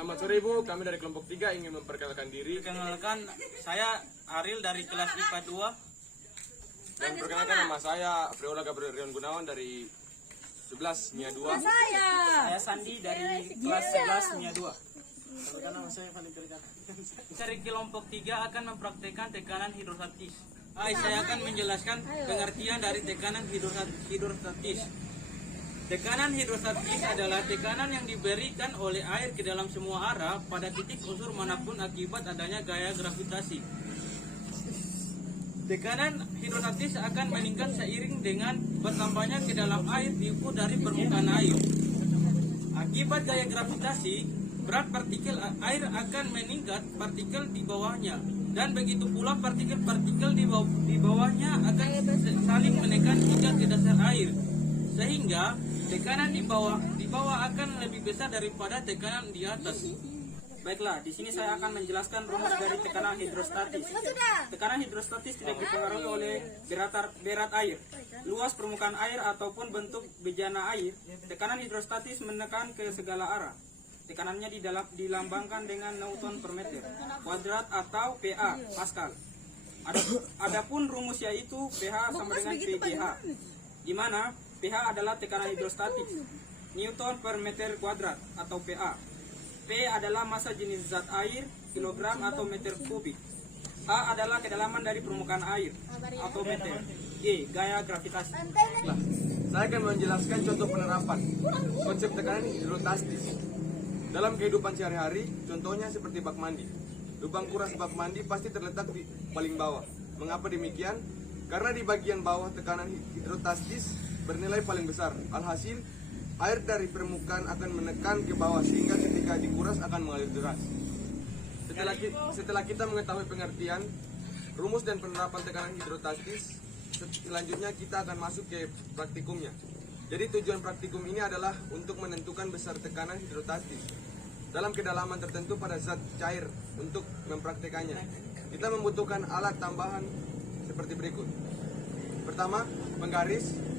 Selamat sore Ibu, kami dari kelompok 3 ingin memperkenalkan diri. Perkenalkan, saya Ariel dari kelas IPA 2. Dan perkenalkan nama saya Friola Gabriel Rion Gunawan dari 11 MIA 2. Saya Sandi dari kelas 11 MIA 2. Dari kelompok 3 akan mempraktekkan tekanan hidrostatis. Saya akan menjelaskan pengertian dari tekanan hidrostatis. Tekanan hidrostatis adalah tekanan yang diberikan oleh air ke dalam semua arah pada titik unsur manapun akibat adanya gaya gravitasi. Tekanan hidrostatis akan meningkat seiring dengan bertambahnya ke dalam air diukur dari permukaan air. Akibat gaya gravitasi, berat partikel air akan meningkat partikel di bawahnya, dan begitu pula partikel-partikel di bawahnya akan saling menekan hingga ke dasar air, sehingga tekanan di bawah akan lebih besar daripada tekanan di atas. Baiklah, di sini saya akan menjelaskan rumus dari tekanan hidrostatis. Tekanan hidrostatis tidak dipengaruhi oleh berat air, luas permukaan air ataupun bentuk bejana air. Tekanan hidrostatis menekan ke segala arah. Tekanannya dilambangkan dengan Newton per meter kuadrat atau PA Pascal. Adapun rumus yaitu pH sama dengan PGH, di mana pH adalah tekanan hidrostatis, Newton per meter kuadrat atau PA. P adalah massa jenis zat air, kilogram atau meter kubik. A adalah kedalaman dari permukaan air atau meter. G, gaya gravitasi. Saya akan menjelaskan contoh penerapan konsep tekanan hidrostatis dalam kehidupan sehari-hari. Contohnya seperti bak mandi. Lubang kuras bak mandi pasti terletak di paling bawah. Mengapa demikian? Karena di bagian bawah tekanan hidrostatis bernilai paling besar. Alhasil, air dari permukaan akan menekan ke bawah sehingga ketika dikuras akan mengalir deras. Setelah kita mengetahui pengertian, rumus dan penerapan tekanan hidrostatis, selanjutnya kita akan masuk ke praktikumnya. Jadi tujuan praktikum ini adalah untuk menentukan besar tekanan hidrostatis dalam kedalaman tertentu pada zat cair. Untuk mempraktekannya, kita membutuhkan alat tambahan seperti berikut. Pertama, penggaris.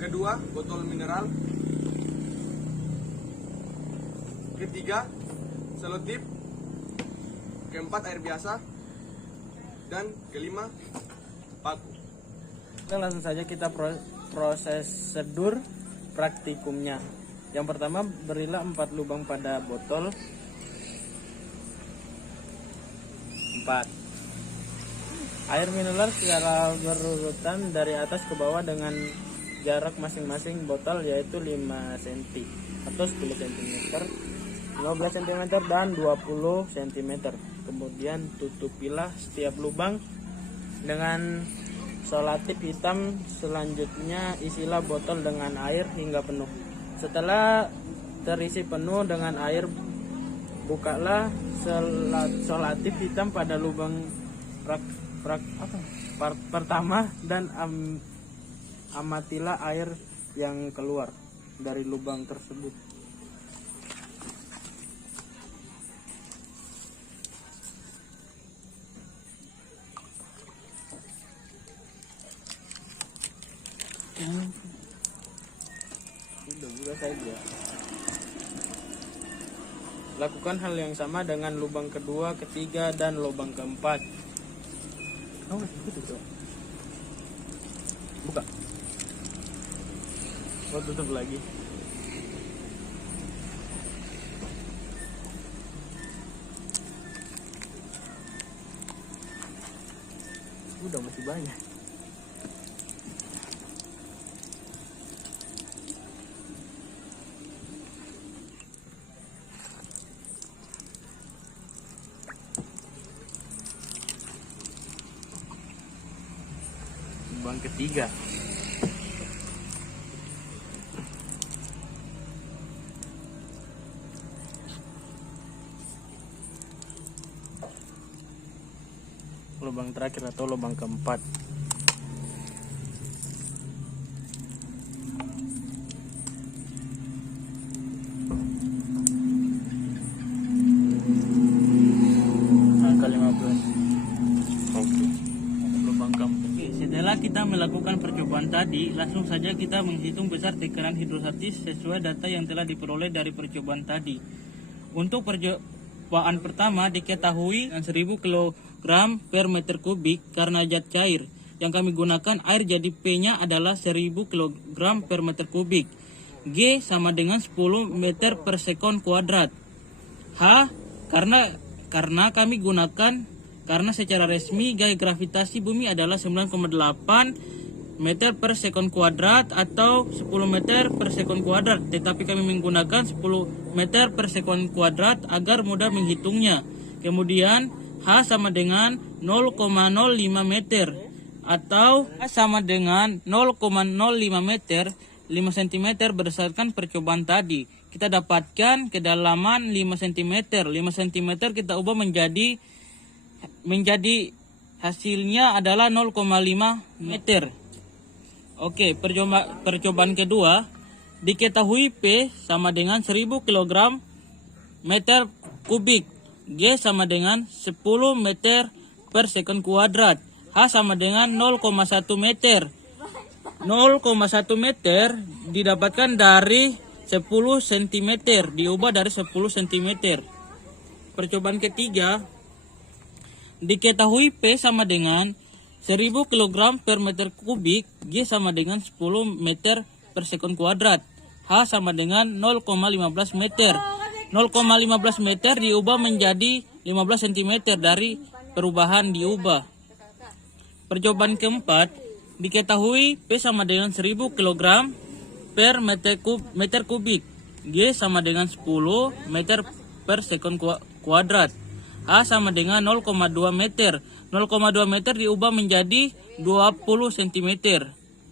Kedua, botol mineral. Ketiga, selotip. Keempat, air biasa. Dan kelima, paku. Langsung saja kita prosedur praktikumnya. Yang pertama, berilah 4 lubang pada botol. 4. Air mineral secara berurutan dari atas ke bawah dengan jarak masing-masing botol yaitu 5 cm atau 10 cm, 15 cm dan 20 cm. Kemudian tutupilah setiap lubang dengan selotip hitam. Selanjutnya isilah botol dengan air hingga penuh. Setelah terisi penuh dengan air, bukalah selotip hitam pada lubang pertama dan amatilah air yang keluar dari lubang tersebut. Sudah buka saja. Lakukan hal yang sama dengan lubang kedua, ketiga, dan lubang keempat. Buka. Tutup lagi. Udah masih banyak. Lubang ketiga. Lubang terakhir atau lubang keempat. Angka 15. Oke. Lubang keempat. Setelah kita melakukan percobaan tadi, langsung saja kita menghitung besar tekanan hidrostatis sesuai data yang telah diperoleh dari percobaan tadi. Untuk percobaan pertama diketahui 1000 kg per meter kubik karena zat cair. Yang kami gunakan air, jadi P-nya adalah 1000 kg per meter kubik. G sama dengan 10 meter per sekon kuadrat. H karena kami gunakan, karena secara resmi gaya gravitasi bumi adalah 9,8 meter per sekon kuadrat atau 10 meter per sekon kuadrat, tetapi kami menggunakan 10 meter per sekon kuadrat agar mudah menghitungnya. Kemudian H sama dengan 0,05 meter atau H sama dengan 0,05 meter 5 cm berdasarkan percobaan tadi. Kita dapatkan kedalaman 5 cm. 5 cm kita ubah menjadi hasilnya adalah 0,5 meter. Oke, percobaan kedua diketahui P sama dengan 1000 kg meter kubik, G sama dengan 10 meter per sekon kuadrat, H sama dengan 0,1 meter. 0,1 meter didapatkan dari 10 cm, diubah dari 10 cm. Percobaan ketiga diketahui P sama dengan 1000 kg per meter kubik, G sama dengan 10 meter per sekon kuadrat, H sama dengan 0,15 meter. 0,15 meter diubah menjadi 15 cm dari perubahan diubah. Percobaan keempat diketahui P sama dengan 1000 kg per meter kubik, G sama dengan 10 meter per sekon kuadrat, H sama dengan 0,2 meter. 0,2 meter diubah menjadi 20 cm.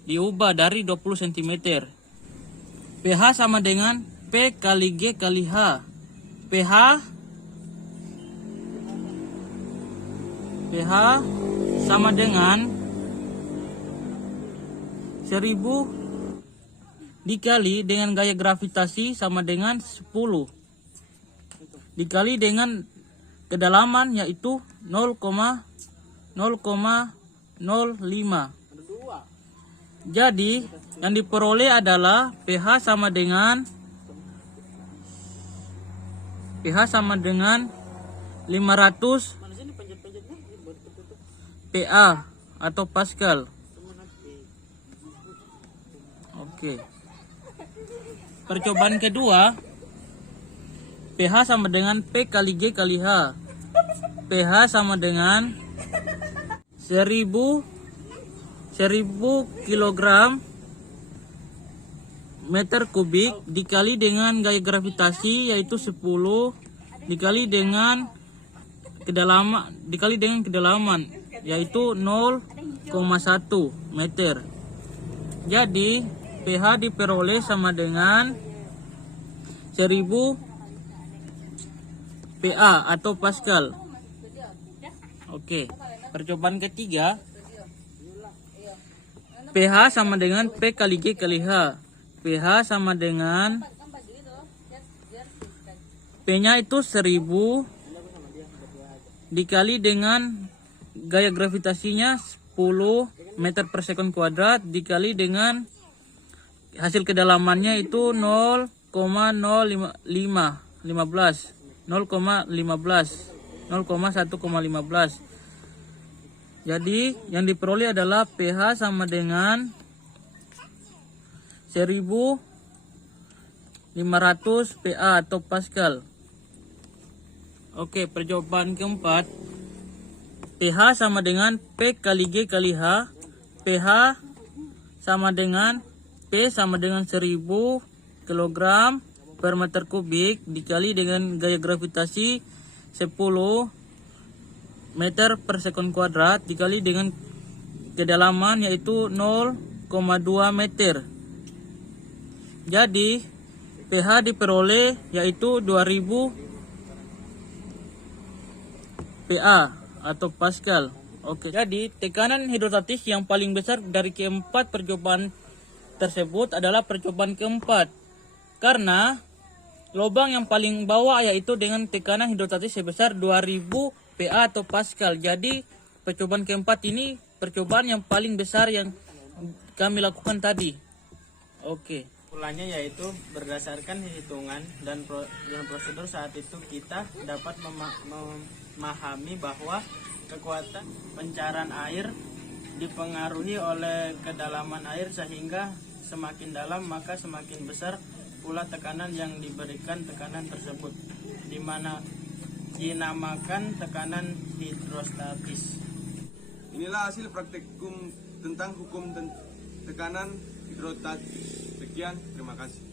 Diubah dari 20 cm. pH sama dengan P kali G kali H. pH sama dengan 1000 dikali dengan gaya gravitasi sama dengan 10 dikali dengan kedalaman yaitu 0,05. Jadi yang diperoleh adalah pH sama dengan 500 PA atau Pascal. Oke. Percobaan kedua, pH sama dengan P kali G kali H. pH sama dengan 1000 kg meter kubik dikali dengan gaya gravitasi yaitu 10 dikali dengan kedalaman yaitu 0,1 meter. Jadi pH diperoleh sama dengan 1000 PA atau Pascal. Oke, percobaan ketiga, pH sama dengan P kali G kali H. pH sama dengan P-nya itu 1000 dikali dengan gaya gravitasinya 10 meter per sekon kuadrat dikali dengan hasil kedalamannya itu 0,1,15. Jadi yang diperoleh adalah pH sama dengan 1500 PA atau Pascal. Oke, percobaan keempat, pH sama dengan P kali G kali H. pH sama dengan P sama dengan 1000 kg per meter kubik dikali dengan gaya gravitasi 10 meter per sekon kuadrat dikali dengan kedalaman yaitu 0,2 meter. Jadi pH diperoleh yaitu 2000 PA atau Pascal. Oke. Jadi tekanan hidrostatis yang paling besar dari keempat percobaan tersebut adalah percobaan keempat, karena lubang yang paling bawah yaitu dengan tekanan hidrostatis sebesar 2000 PA atau Pascal. Jadi percobaan keempat ini percobaan yang paling besar yang kami lakukan tadi. Oke. kesimpulannya yaitu berdasarkan hitungan dan prosedur saat itu kita dapat memahami bahwa kekuatan pencarian air dipengaruhi oleh kedalaman air, sehingga semakin dalam maka semakin besar pula tekanan yang diberikan tekanan tersebut, di mana dinamakan tekanan hidrostatis. Inilah hasil praktikum tentang hukum tekanan hidrostatis. Sekian, terima kasih.